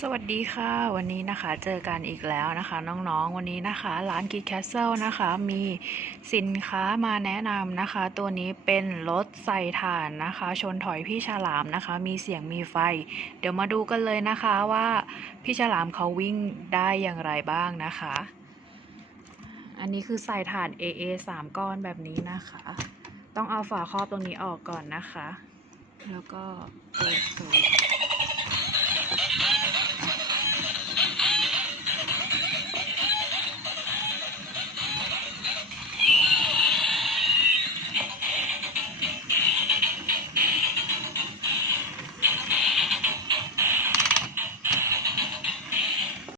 สวัสดีค่ะวันนี้นะคะเจอกันอีกแล้วนะคะน้องๆวันนี้นะคะร้าน Geek Castle นะคะมีสินค้ามาแนะนำนะคะตัวนี้เป็นรถใส่ถ่านนะคะชนถอยพี่ฉลามนะคะมีเสียงมีไฟเดี๋ยวมาดูกันเลยนะคะว่าพี่ฉลามเขาวิ่งได้อย่างไรบ้างนะคะอันนี้คือใส่ถ่าน AA 3 ก้อนแบบนี้นะคะต้องเอาฝาครอบตรงนี้ออกก่อนนะคะแล้วก็เปิดสวิตช์